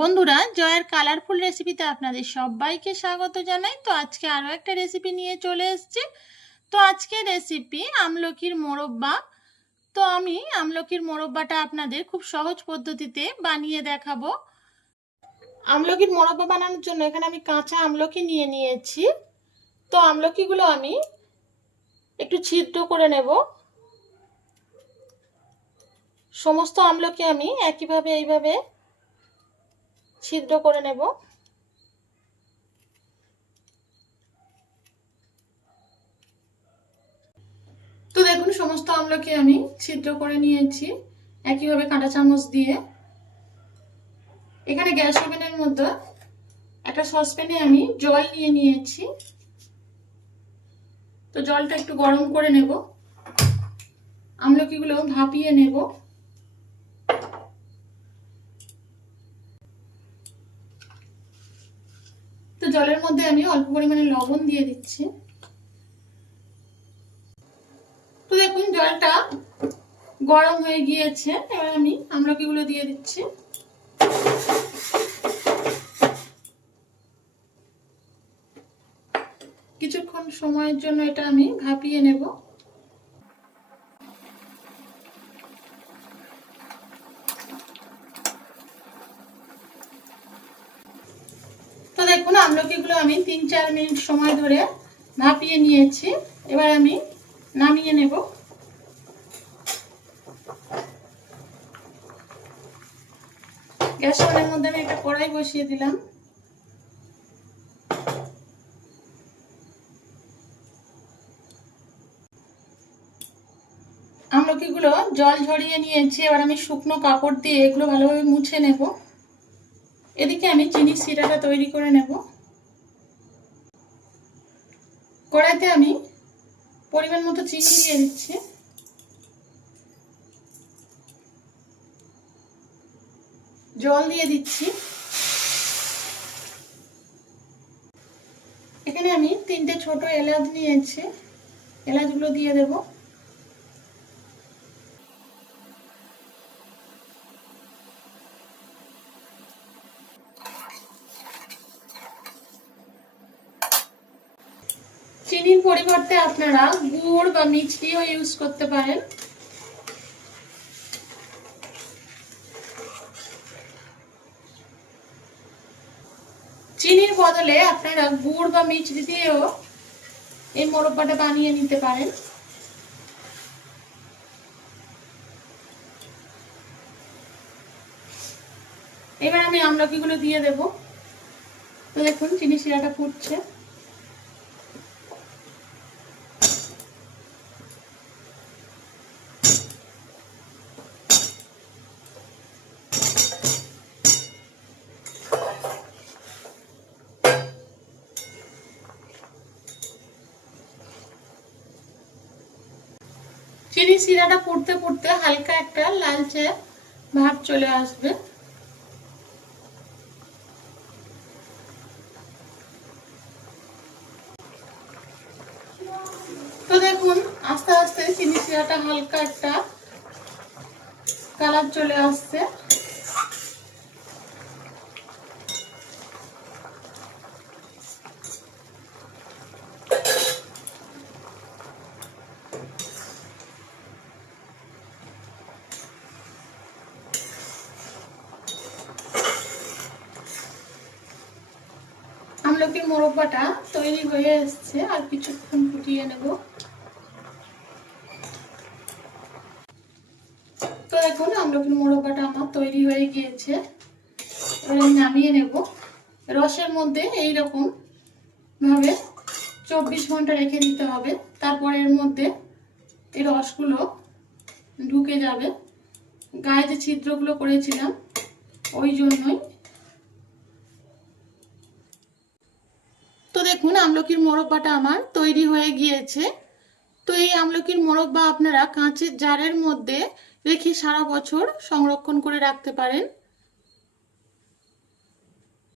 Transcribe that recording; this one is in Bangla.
বন্ধুরা, জয়ের কালারফুল রেসিপিতে আপনাদের সবাইকে স্বাগত জানাই। তো আজকে আরও একটা রেসিপি নিয়ে চলে এসেছি। তো আজকে রেসিপি আমলকির মোরব্বা। তো আমি আমলকির মোরব্বাটা আপনাদের খুব সহজ পদ্ধতিতে বানিয়ে দেখাবো। আমলকির মোরব্বা বানানোর জন্য এখানে আমি কাঁচা আমলকি নিয়ে নিয়েছি। তো আমলকিগুলো আমি একটু ছিদ্র করে নেব। সমস্ত আমলকি আমি একইভাবে এইভাবে ছিদ্র করে নেব। তো দেখুন, সমস্ত আমলকি আমি ছিদ্র করে নিয়েছি একইভাবে কাঁটা চামচ দিয়ে। এখানে গ্যাস ওভেনের মধ্যে একটা সসপ্যানে আমি জল নিয়ে নিয়েছি। তো জলটা একটু গরম করে নেব, আমলকিগুলো ভাপিয়ে নেব। তো জলের মধ্যে আমি অল্প পরিমাণে লবণ দিয়ে দিচ্ছি। তো দেখুন, জলটা গরম হয়ে গিয়েছে। এবার আমি আমলকিগুলো দিয়ে দিচ্ছি। কিছুক্ষণ সময়ের জন্য এটা আমি ভাপিয়ে নেব। তো দেখুন, আমলকিগুলো আমি 3-4 মিনিট সময় ধরে ভাপিয়ে নিয়েছি। এবার আমি নামিয়ে নেব। গ্যাস ওভেনের মধ্যে আমি একটা কড়াই বসিয়ে দিলাম। আমলকিগুলো জল ঝরিয়ে নিয়েছি। এবার আমি শুকনো কাপড় দিয়ে এগুলো ভালোভাবে মুছে নেব। এদিকে আমি চিনির সিরাটা তৈরি করে নেব। কড়াইতে আমি পরিমাণ মতো চিনি দিয়ে দিচ্ছি। জল দিয়ে দিচ্ছি। এখানে আমি 3টে ছোট এলাচ নিয়েছি, এলাচগুলো দিয়ে দেব। চিনির পরিবর্তে আপনারা গুড় বা মিছরিও ইউজ করতে পারেন। চিনির বদলে আপনারা গুড় বা মিছরি দিয়েও এই মোরব্বাটা বানিয়ে নিতে পারেন। এবার আমি আমলকিগুলো দিয়ে দেব। তো দেখুন, চিনি শিরাটা ফুটছে। চিনি শিরাটা ফুটতে ফুটতে হালকা একটা লালচে ভাব চলে আসবে। তো দেখুন, আস্তে আস্তে চিনি শিরাটা হালকা একটা কালার চলে আসছে। আমলকির মোরব্বাটা তৈরি হয়ে এসছে, আর কিছুক্ষণ ফুটিয়ে নেব। তো দেখুন, আমলকির মোরব্বাটা আমার তৈরি হয়ে গিয়েছে। এবার আমি নামিয়ে নেব। রসের মধ্যে এইরকম ভাবে 24 ঘন্টা রেখে দিতে হবে। তারপরে এর মধ্যে এই রসগুলো ঢুকে যাবে। গায়ে যে ছিদ্রগুলো করেছিলাম ওই জন্যই। তো দেখুন, আমলকির মোরব্বাটা আমার তৈরি হয়ে গিয়েছে। তো এই আমলকির মোরব্বা আপনারা কাঁচের জারের মধ্যে রেখে সারা বছর সংরক্ষণ করে রাখতে পারেন।